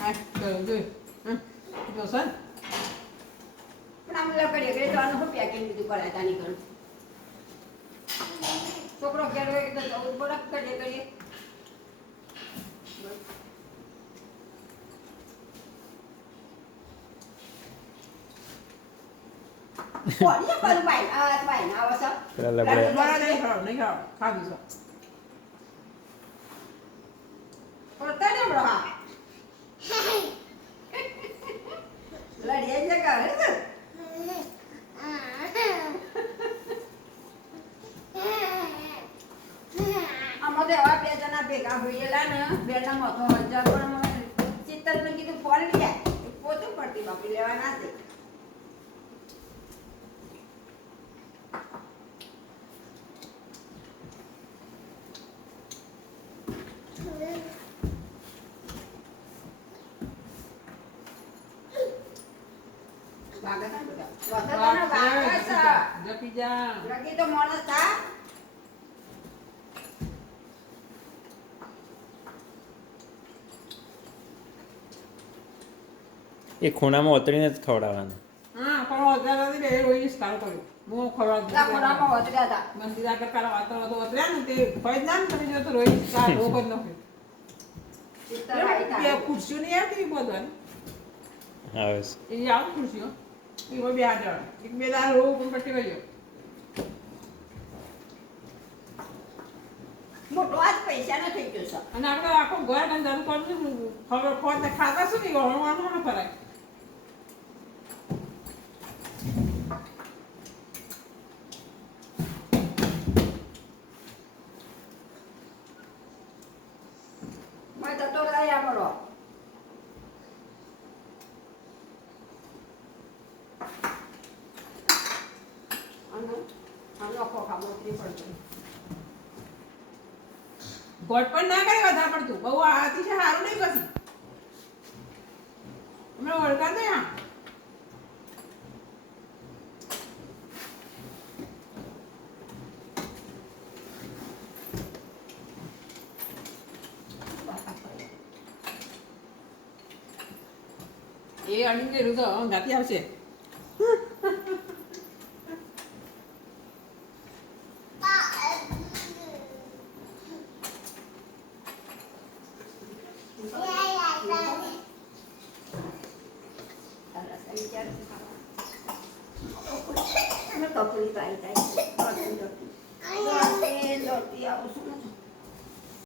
હા જોઈ જો સર પણ આમ લગડીએ કે તો આનું પેકિંગ દીધું કરાતા નહીં કરું છોકરો ઘેર હોય તો 14 બરફ કરીએ કોની કરું ભાઈ ના આવસ મારા નહીં ખાવ ખાધું સર પડતા ને બરો હા લડીએ છે કરે છે આમાં તો એવા બે જણા ભેગા હોઈએલા ને બેના મથો હજાર પણ ચિત્તર ને કીધું ફોન લઈ આય પોતે પડતી બાપી લેવા ના દે એ ખૂણામાં ઓતરીને જ ખવડાવવાનું. હા પણ વધારે બે રોઈ સ્ટાર્ટ કર્યું હું ખવડાવ મંદિર આગળ કાલા વાતો ઓતર્યા ને તે ફાઈદ ના તમે જો તો રોઈ સ્ટાર્ટ રોગ જ ન હોય ખુરશીઓ નહીં આવતી બધવાની આવે એ આવું ખુરશીઓ એ બે હાજર એક બે દાર રોગ પણ પટી ગયો મોટો આજ પૈસા ન થઈ ગયો છે અને આપણે આખો ઘર ધંધો કરવું ખબર ખોટ ખાતા શું નહીં વાંધો ન ફરાય મેં તો રહ્યા બરો ગોટ પણ ના કરે વધારે પડતું બહુ અતિશય સારું નહીં પછી હમણાં ઓળખા તો હા એ અણી ગયેલું તો ગાતી આવશે કપડી પાઈ જાય